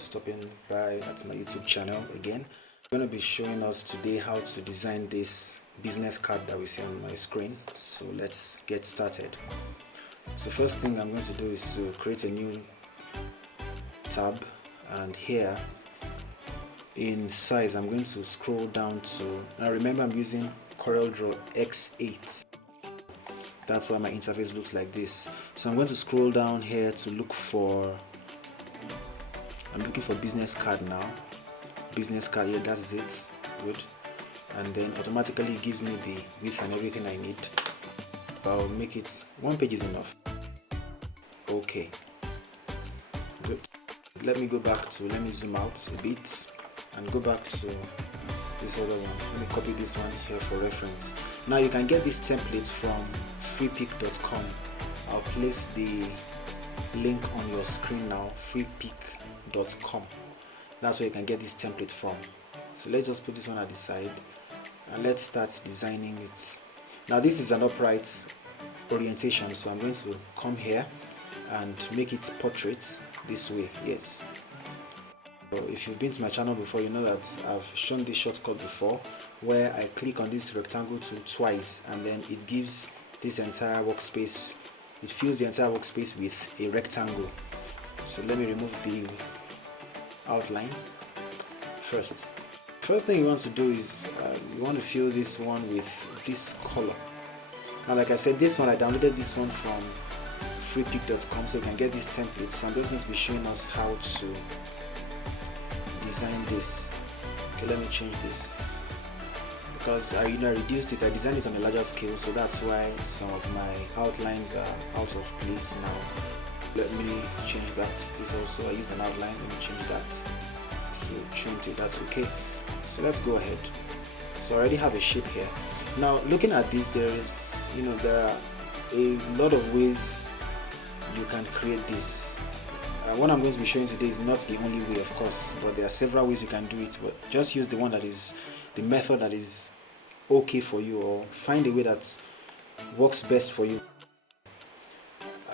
stopping by at my YouTube channel again. I'm going to be showing us today how to design this business card that we see on my screen. So let's get started. So first thing I'm going to do is to create a new tab, and here in size I'm going to scroll down to, now remember I'm using CorelDRAW X8. That's why my interface looks like this. So I'm going to scroll down here to look for, I'm looking for business card now. Business card, yeah, that's it. Good. And then automatically it gives me the width and everything I need. I'll make it 1 page is enough. Okay. Good. Let me zoom out a bit and go back to this other one. Let me copy this one here for reference. Now you can get this template from freepik.com. I'll place the link on your screen now, freepik.com. That's where you can get this template from. So let's just put this one at the side and let's start designing it. Now this is an upright orientation, so I'm going to come here and make it portrait this way. Yes. So if you've been to my channel before, you know that I've shown this shortcut before, where I click on this rectangle tool twice and then it gives this entire workspace, it fills the entire workspace with a rectangle. So let me remove the outline first. First thing you want to do is you want to fill this one with this color. Now like I said, this one I downloaded this one from freepik.com, so you can get this template. So I'm just going to be showing us how to design this. Okay, let me change this because I reduced it. I designed it on a larger scale, so that's why some of my outlines are out of place now. Let me change that. This also, I used an outline. Let me change that. So shrink it. That's okay. So let's go ahead. So I already have a shape here. Now looking at this, there are a lot of ways you can create this. What I'm going to be showing today is not the only way, of course, but there are several ways you can do it. But just use the one that is the method that is okay for you, or find a way that works best for you.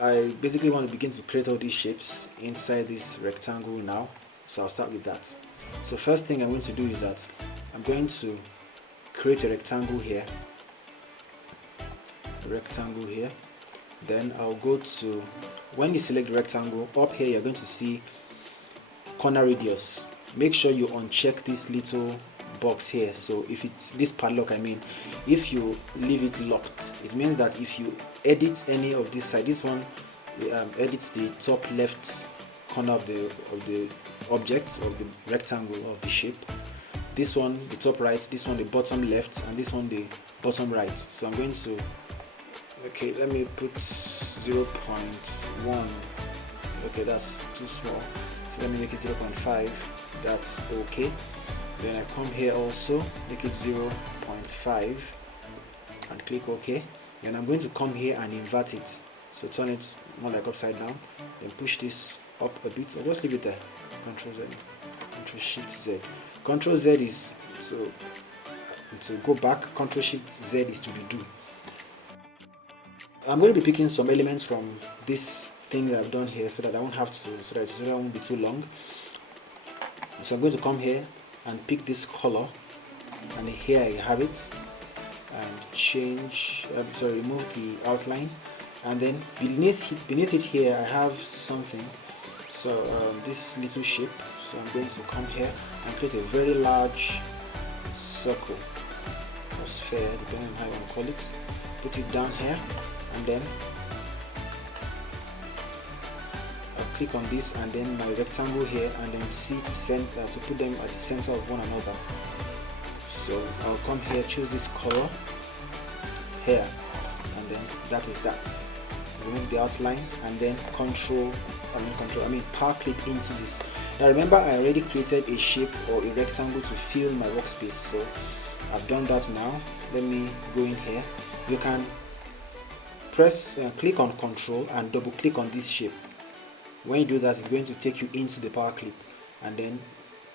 I basically want to begin to create all these shapes inside this rectangle now, so I'll start with that. So first thing I'm going to do is that I'm going to create a rectangle here, then I'll go to, when you select the rectangle, up here you're going to see corner radius. Make sure you uncheck this little box here. So if it's this padlock, I mean, if you leave it locked, it means that if you edit any of this side, this one edits the top left corner of the object, of the rectangle, of the shape. This one the top right, this one the bottom left, and this one the bottom right. So I'm going to, okay, let me put 0.1. okay, that's too small, so let me make it 0.5. that's okay. Then I come here also, make it 0.5 and click OK. Then I'm going to come here and invert it, so turn it more like upside down, then push this up a bit, or just leave it there. Control Z, Control Shift Z. Control Z is to go back, Control Shift Z is to redo. I'm going to be picking some elements from this thing that I've done here so that I won't have to, so that it won't be too long. So I'm going to come here and pick this color, and here I have it, and change, remove the outline, and then beneath it here I have something, so this little shape. So I'm going to come here and create a very large circle or sphere, depending on how you want to call it. Put it down here, and then click on this, and then my rectangle here, and then C to put them at the center of one another. So I'll come here, choose this color here, and then that is that. Remove the outline, and then power click into this. Now remember, I already created a shape or a rectangle to fill my workspace, so I've done that. Now let me go in here. You can click on Control and double click on this shape. When you do that, it's going to take you into the power clip, and then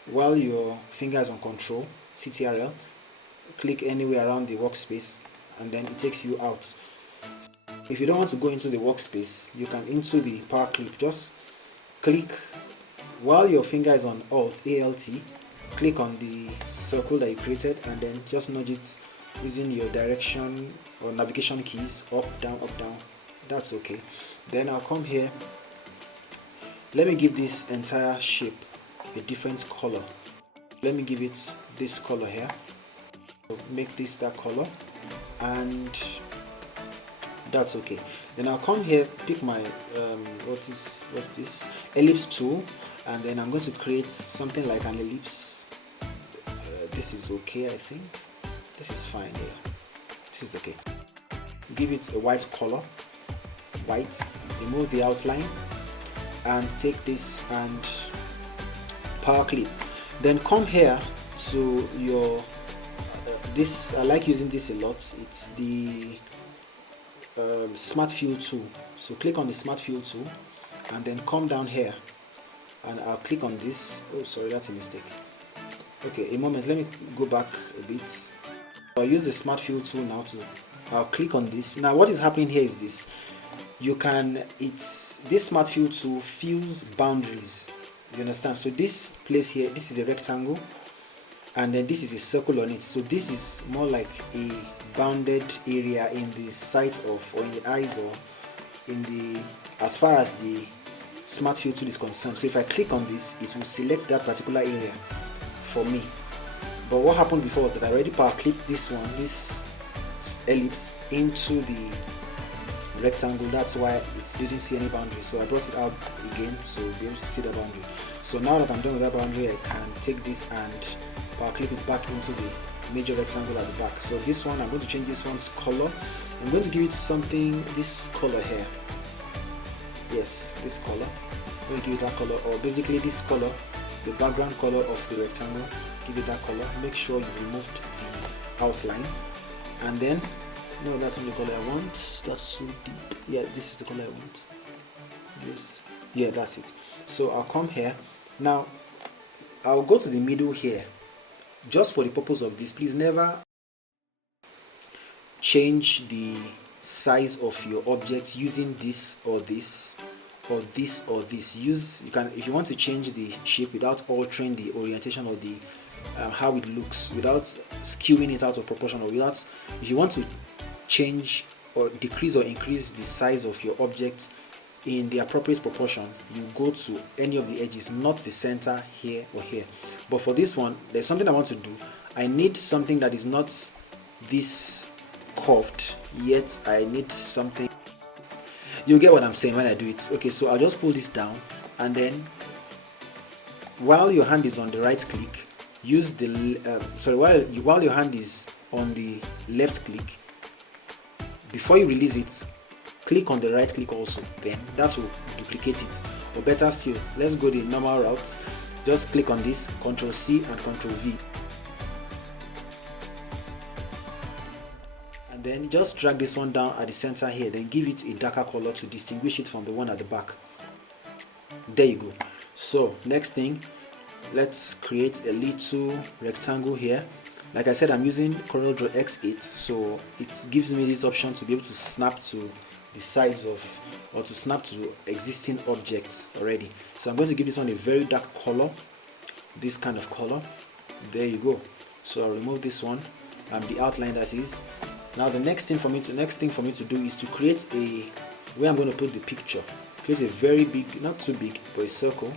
while your finger is on Control, CTRL, click anywhere around the workspace, and then it takes you out. If you don't want to go into the workspace, you can into the power clip, just click while your finger is on Alt, click on the circle that you created and then just nudge it using your direction or navigation keys, up, down, that's okay. Then I'll come here, let me give this entire shape a different color. Let me give it this color here, so make this that color, and that's okay. Then I'll come here, pick my what's this ellipse tool, and then I'm going to create something like an ellipse. This is okay, I think this is fine here. This is okay. Give it a white color, white. Remove the outline and take this and power clip. Then come here to your this, I like using this a lot, it's the smart fill tool. So click on the smart fill tool and then come down here and I'll click on this. Oh sorry, that's a mistake. Okay, a moment, let me go back a bit. I'll use the smart fill tool now to, I'll click on this. Now what is happening here is this, you can, this smart fill tool fills boundaries, you understand? So this place here, this is a rectangle and then this is a circle on it, so this is more like a bounded area in the sight of, or in the eyes, or in the, as far as the smart fill tool is concerned. So if I click on this, it will select that particular area for me. But what happened before was that I already power clipped this one, this ellipse, into the rectangle. That's why it didn't see any boundary, so I brought it out again to be able to see the boundary. So now that I'm done with that boundary, I can take this and power clip it back into the major rectangle at the back. So this one, I'm going to change this one's color. I'm going to give it something, this color here. Yes, this color. I'm going to give it that color, or basically this color, the background color of the rectangle. Give it that color. Make sure you removed the outline, and then, no, that's not the color I want. That's so deep. Yeah, this is the color I want. Yes, yeah, that's it. So I'll come here now. I'll go to the middle here. Just for the purpose of this, please never change the size of your object using this or this or this or this. Use, you can, if you want to change the shape without altering the orientation or the how it looks, without skewing it out of proportion, or without, if you want to change or decrease or increase the size of your object in the appropriate proportion, you go to any of the edges, not the center here or here. But for this one, there's something I want to do. I need something that is not this curved, yet I need something, you get what I'm saying when I do it. Okay, so I'll just pull this down, and then while your hand is on the right click, use the while your hand is on the left click, before you release it, click on the right click also, then that will duplicate it. Or better still, let's go the normal route. Just click on this, Ctrl C and Ctrl V, and then just drag this one down at the center here, then give it a darker color to distinguish it from the one at the back. There you go. So next thing, let's create a little rectangle here. Like I said, I'm using CorelDRAW X8, so it gives me this option to be able to snap to the sides of, or to snap to existing objects already. So I'm going to give this one a very dark color, this kind of color. There you go. So I'll remove this one and the outline, that is. Now the next thing for me to do is to create a, where I'm going to put the picture. Create a very big, not too big, but a circle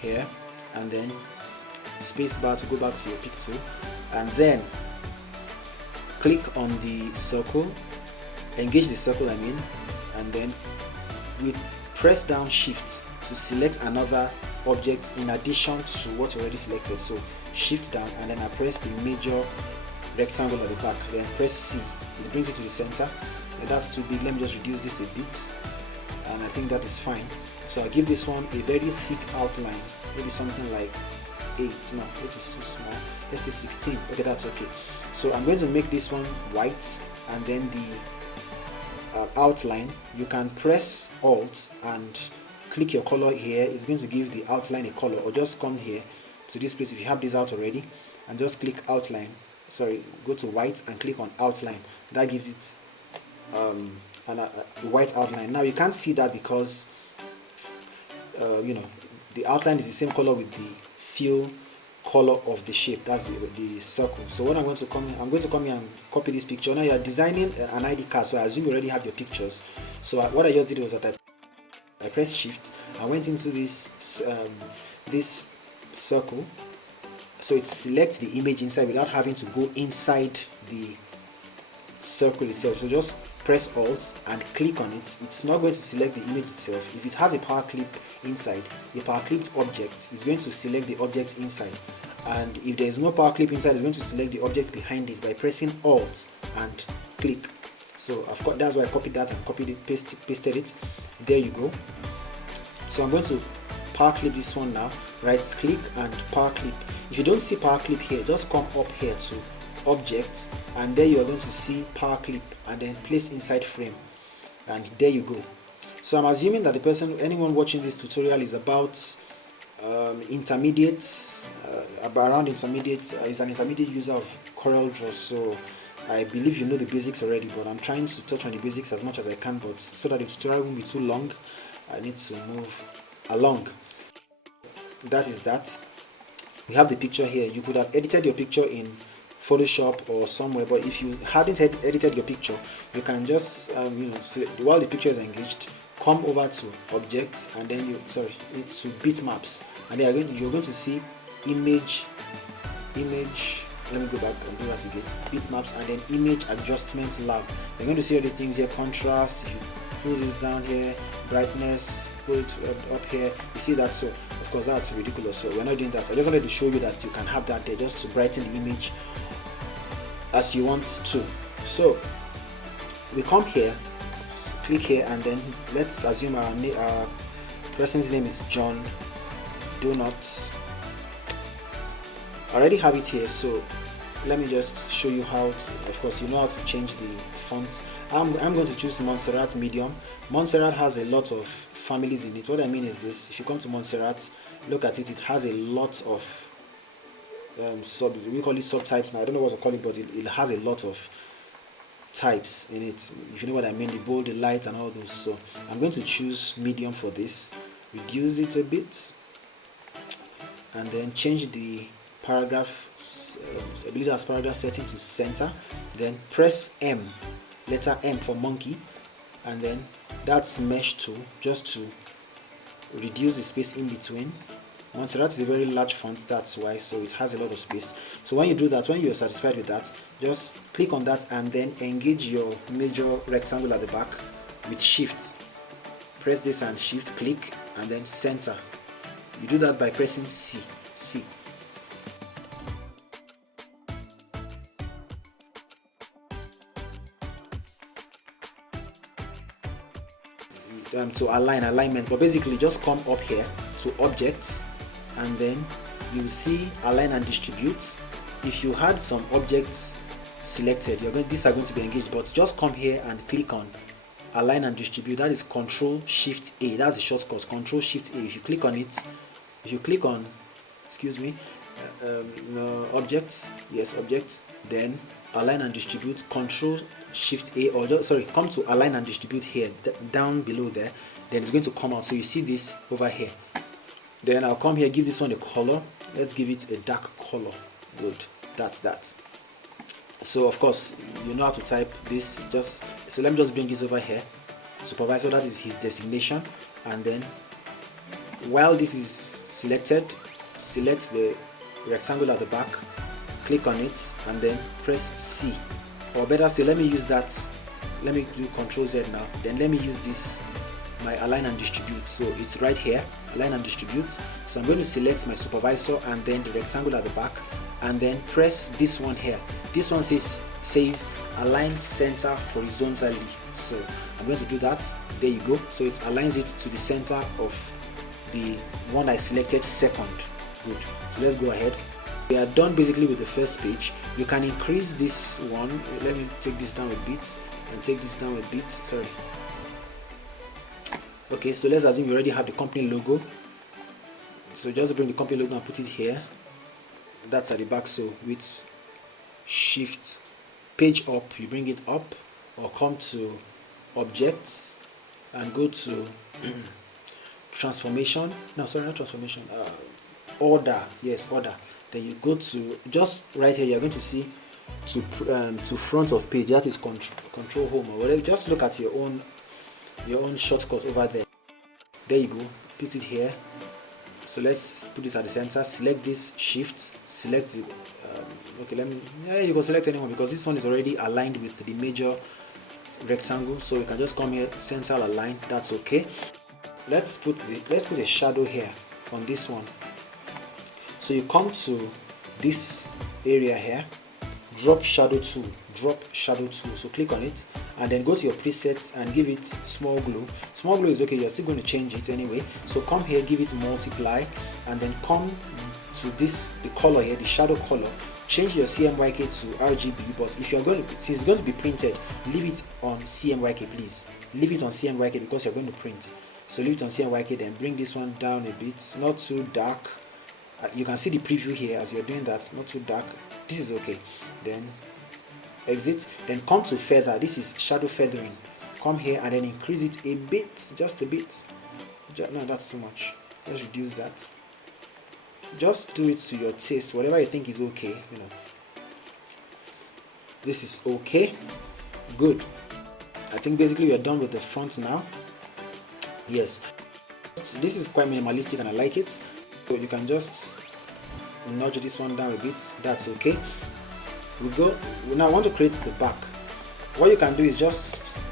here, and then space bar to go back to your pick tool, and then click on the circle, engage the circle I mean, and then with press down shift to select another object in addition to what you already selected. So shift down, and then I press the major rectangle at the back, then press C, it brings it to the center. And that's too big, let me just reduce this a bit, and I think that is fine. So I'll give this one a very thick outline, maybe something like 8, no, 8 is so small, let's say 16, okay, that's okay. So I'm going to make this one white, and then the outline, you can press Alt and click your color here, it's going to give the outline a color, or just come here to this place if you have this out already, and just click outline, sorry, go to white and click on outline. That gives it a white outline. Now you can't see that because you know, the outline is the same color with the fill color of the shape. That's the circle. So what I'm going to come here and copy this picture. Now you are designing an ID card, so I assume you already have your pictures. So what I just did was that I pressed shift, I went into this circle, so it selects the image inside without having to go inside the circle itself. So just press Alt and click on it. It's not going to select the image itself. If it has a power clip inside, a power clipped object, it's going to select the object inside. And if there is no power clip inside, it's going to select the object behind it by pressing Alt and click. So of course that's why I copied that and copied it, pasted it. There you go. So I'm going to power clip this one now. Right click and power clip. If you don't see power clip here, just come up here to objects, and there you are going to see power clip, and then place inside frame, and there you go. So I'm assuming that anyone watching this tutorial is about intermediate, is an intermediate user of CorelDRAW. So I believe you know the basics already, but I'm trying to touch on the basics as much as I can, but so that the tutorial won't be too long, I need to move along. That is that. We have the picture here. You could have edited your picture in Photoshop or somewhere, but if you hadn't edited your picture, you can just while the picture is engaged, come over to objects, and then it's to bitmaps, and then you're going to see image. Let me go back and do that again. Bitmaps, and then image adjustment lab. You're going to see all these things here. Contrast. If you pull this down here, brightness, pull it up here, you see that. So of course that's ridiculous, so we're not doing that. I just wanted to show you that you can have that there just to brighten the image as you want to. So we come here, click here, and then let's assume our person's name is John Donuts. I already have it here, so let me just show you how to, of course you know how to change the font. I'm going to choose Montserrat Medium. Montserrat has a lot of families in it. What I mean is this: if you come to Montserrat, look at it, it has a lot of we call it subtypes now. I don't know what to call it, but it has a lot of types in it, if you know what I mean, the bold, the light, and all those. So I'm going to choose medium for this, reduce it a bit, and then change the paragraph ability as paragraph setting to center, then press M, letter M for monkey, and then that's mesh tool just to reduce the space in between. Montserrat is a very large font, that's why, so it has a lot of space. So when you do that, when you're satisfied with that, just click on that and then engage your major rectangle at the back with shift. Press this and shift, click, and then center. You do that by pressing C. To alignment, but basically just come up here to objects, and then you see align and distribute. If you had some objects selected, these are going to be engaged, but just come here and click on align and distribute. That is Control Shift A. That's the shortcut, Control Shift A. If you click on it, if you click on objects, then align and distribute, Control Shift A, or come to align and distribute here, down below there, then it's going to come out. So you see this over here. Then I'll come here, give this one a color. Let's give it a dark color. Good, that's that. So of course you know how to type this. So let me just bring this over here. Supervisor, that is his designation, and then while this is selected, select the rectangle at the back, click on it, and then press C. Or better say, let me use that. Let me do Control Z now. Then let me use this, my align and distribute. So it's right here, align and distribute. So I'm going to select my supervisor and then the rectangle at the back, and then press this one here. This one says align center horizontally. So I'm going to do that. There you go. So it aligns it to the center of the one I selected second. Good. So let's go ahead. We are done basically with the first page. You can increase this one. Let me take this down a bit and take this down a bit. Sorry. Okay, so let's assume you already have the company logo. So just bring the company logo and put it here. That's at the back. So with shift page up, you bring it up, or come to objects and go to transformation, no, sorry, not transformation, order, yes, order. Then you go to, just right here, you're going to see to front of page, that is control home or whatever. Just look at your own shortcut over there. There you go, put it here. So let's put this at the center. Select this, shift, select the okay, you can select anyone because this one is already aligned with the major rectangle. So you can just come here, center align. That's okay. Let's put a shadow here on this one. So you come to this area here, drop shadow tool. So click on it and then go to your presets and give it small glow. Small glow is okay, you're still going to change it anyway. So come here, give it multiply, and then come to the color here, the shadow color. Change your CMYK to RGB, but if you're going to, since it's going to be printed, leave it on CMYK, please. Leave it on CMYK because you're going to print. So leave it on CMYK, then bring this one down a bit, not too dark. You can see the preview here as you're doing that, not too dark. This is okay. Then exit, then come to feather. This is shadow feathering. Come here and then increase it a bit, just a bit. No, that's too much. Let's reduce that. Just do it to your taste, whatever you think is okay, you know. This is okay. Good. I think basically we are done with the front now. Yes, this is quite minimalistic and I like it. So you can just nudge this one down a bit. That's okay. We now want to create the back. What you can do is just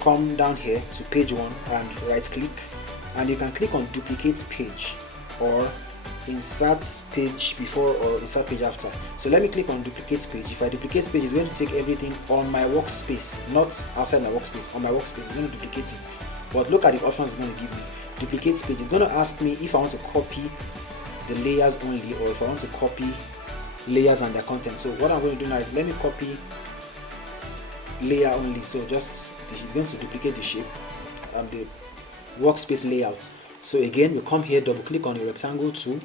come down here to page 1 and right click, and you can click on duplicate page or insert page before or insert page after. So let me click on duplicate page. If I duplicate page, it's going to take everything on my workspace, not outside my workspace. On my workspace, it's going to duplicate it. But look at the options it's going to give me. Duplicate page is going to ask me if I want to copy the layers only or if I want to copy layers and their content. So what I'm going to do now is let me copy layer only. So just it's going to duplicate the shape and the workspace layout. So again, we come here, double click on the rectangle tool,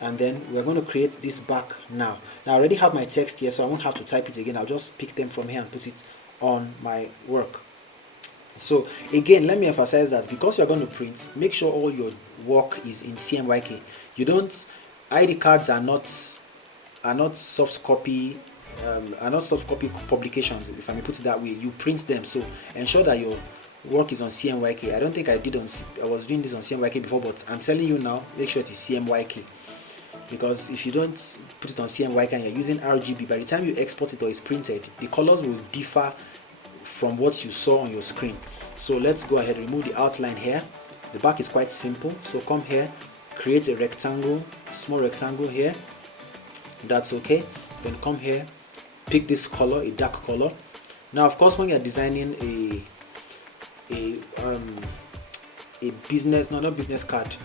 and then we're going to create this back now. Now I already have my text here, so I won't have to type it again. I'll just pick them from here and put it on my work. So again, let me emphasize that because you're going to print, make sure all your work is in CMYK. You don't, ID cards are not soft copy publications, if I may put it that way. You print them, so ensure that your work is on CMYK. I don't think I was doing this on CMYK before, but I'm telling you now, make sure it is CMYK, because if you don't put it on CMYK and you're using RGB, by the time you export it or it's printed, the colors will differ from what you saw on your screen. So let's go ahead, remove the outline here. The back is quite simple. So come here, create a rectangle, small rectangle here. That's okay. Then come here, pick this color, a dark color. Now of course, when you're designing a business, not business card.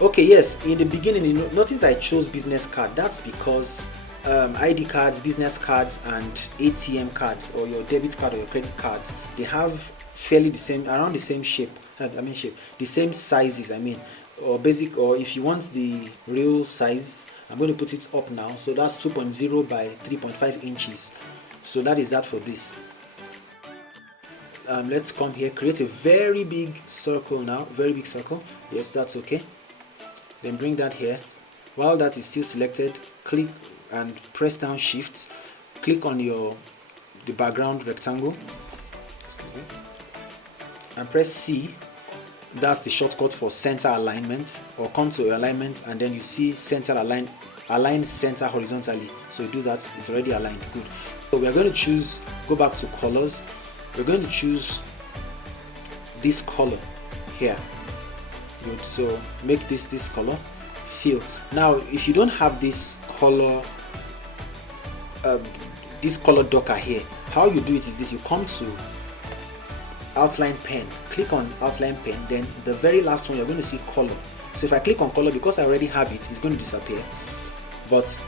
Okay, yes, in the beginning, you notice I chose business card. That's because ID cards, business cards, and ATM cards, or your debit card or your credit cards, they have fairly the same, around the same shape. The same sizes. Or basic, or if you want the real size, I'm going to put it up now. So that's 2.0 by 3.5 inches. So that is that for this. Let's come here, create a very big circle now, very big circle. Yes, that's okay. Then bring that here. While that is still selected, click and press down shift, click on the background rectangle, and press C. That's the shortcut for center alignment, or come to alignment and then you see center align center horizontally. So you do that, it's already aligned. Good. So we are going to go back to colors. We're going to choose this color here. Good. So make this color fill. Now if you don't have this color docker here, how you do it is this: you come to outline pen, click on outline pen, then the very last one you're going to see color. So if I click on color, because I already have it, it's going to disappear. But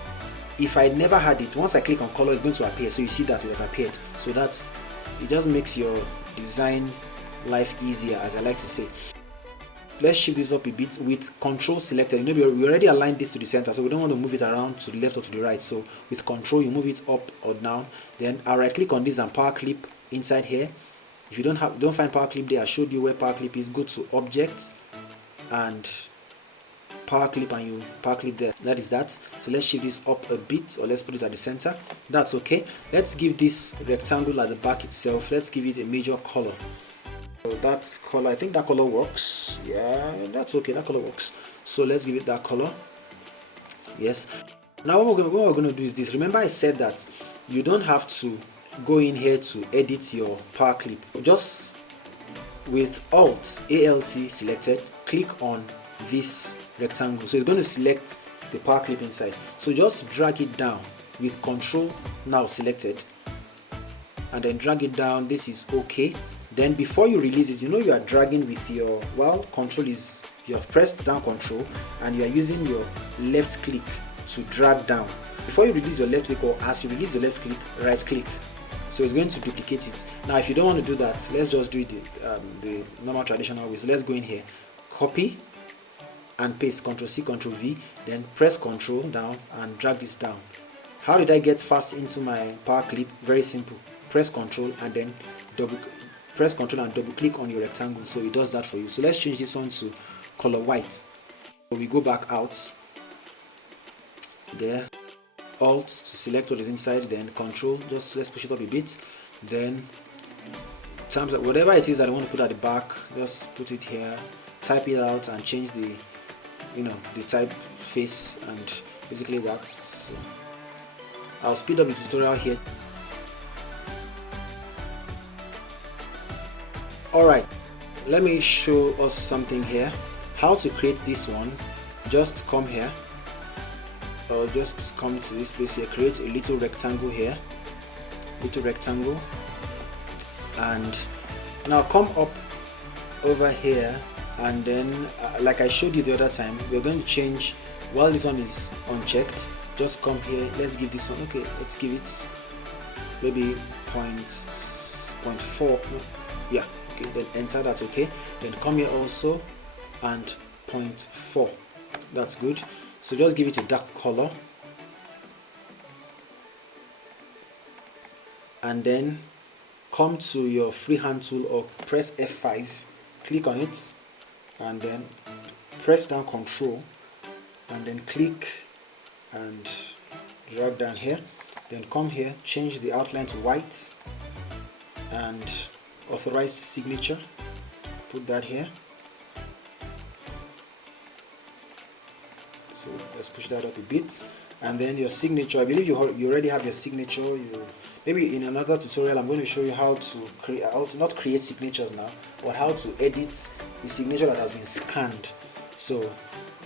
if I never had it, once I click on color, it's going to appear. So you see that it has appeared. So it just makes your design life easier, as I like to say. Let's shift this up a bit with control selected. We already aligned this to the center, so we don't want to move it around to the left or to the right. So with control, you move it up or down. Then I'll right click on this and power clip inside here. If you don't find power clip there, I showed you where power clip is. Go to objects, and power clip, and you power clip there. That is that. So let's shift this up a bit, or let's put it at the center. That's okay. Let's give this rectangle at the back itself, let's give it a major color. So that's color, I think that color works. Yeah, that's okay, that color works. So let's give it that color. Yes. Now what we're going to do is this. Remember I said that you don't have to go in here to edit your power clip. Just with Alt selected, click on this rectangle. So it's going to select the power clip inside. So just drag it down with Control now selected, and then drag it down. This is okay. Then before you release it, you know you are dragging with your, well, Control is, you have pressed down Control and you are using your left click to drag down. Before you release your left click, or as you release your left click, right click. So it's going to duplicate it. Now if you don't want to do that, let's just do it the normal traditional way. So let's go in here, copy and paste, Ctrl C, Ctrl V, then press Control down and drag this down. How did I get fast into my power clip? Very simple. Press Control and then double click on your rectangle, so it does that for you. So let's change this one to color white. So we go back out there, Alt to select what is inside, then Control, just let's push it up a bit. Then terms of whatever it is that I want to put at the back, just put it here, type it out and change the, you know, the typeface, and basically that. So I'll speed up the tutorial here. Alright, let me show us something here. How to create this one. Just come here, or just come to this place here, create a little rectangle here, and now come up over here, and then like I showed you the other time, we're going to change, while this one is unchecked, just come here, let's give this one, okay, let's give it maybe 0.4, yeah, okay, then enter, that's okay. Then come here also and 0.4, that's good. So just give it a dark color, and then come to your freehand tool or press F5, click on it, and then press down Control, and then click and drag down here. Then come here, change the outline to white, and authorized signature, put that here. So let's push that up a bit, and then your signature, I believe you already have your signature. Maybe in another tutorial I'm going to show you how to create, not create signatures now, but how to edit the signature that has been scanned. So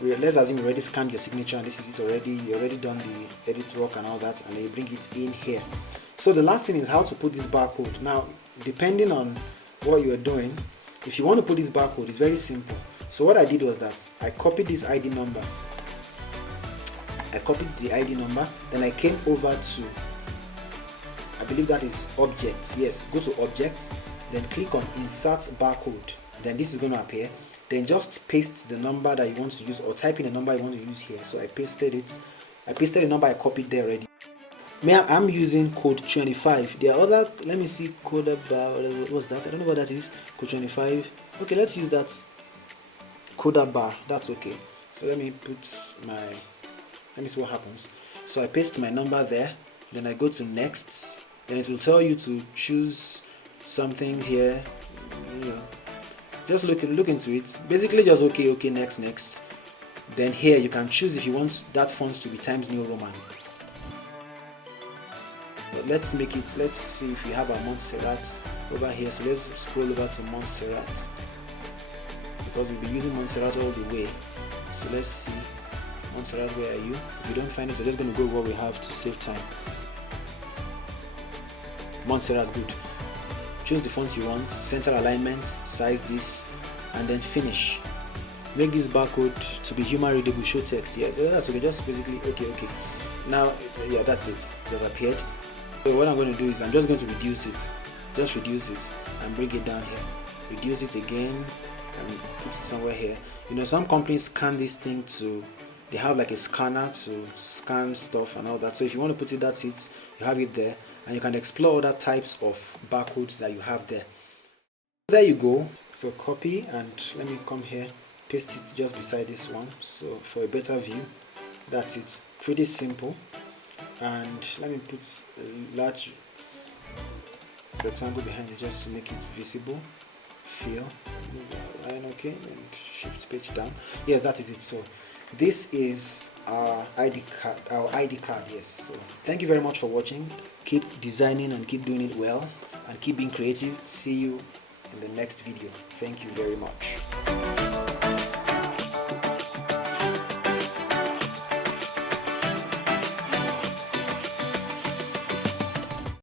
let's assume you already scanned your signature, and this is it already, you already done the edit work and all that, and then you bring it in here. So the last thing is how to put this barcode. Now depending on what you are doing, if you want to put this barcode, it's very simple. So what I did was that I copied this ID number, then I came over to, I believe that is objects, yes, go to objects, then click on insert barcode, then this is going to appear. Then just paste the number that you want to use, or type in the number you want to use here. So I pasted it, I pasted the number I copied there already. I'm using code 25. There are other, let me see, code bar, what's that? I don't know what that is. Code 25. Okay, let's use that coda bar, that's okay. So let me see what happens. So I paste my number there, then I go to next, then it will tell you to choose some things here, you know, just look into it, basically just okay, next. Then here you can choose if you want that font to be Times New Roman. But let's see if we have a Montserrat over here. So let's scroll over to Montserrat, because we'll be using Montserrat all the way. So let's see, Montserrat, where are you? If you don't find it, we're just going to go what we have to save time. Montserrat, good. Choose the font you want, center alignment, size this, and then finish. Make this barcode to be human readable, show text. Yes, that's okay, just basically okay. Now, yeah, that's it, it has appeared. So what I'm going to do is I'm just going to reduce it, and bring it down here. Reduce it again and put it somewhere here. You know, some companies scan this thing to, they have like a scanner to scan stuff and all that. So if you want to put it, that's it, you have it there, and you can explore other types of barcodes that you have there. There you go. So copy, and let me come here, paste it just beside this one, so for a better view. That's it. Pretty simple. And let me put a large rectangle behind it just to make it visible. Fill, move the line, okay, and shift page down. Yes, that is it. So this is our ID card. Yes. So thank you very much for watching. Keep designing and keep doing it well, and keep being creative. See you in the next video. Thank you very much.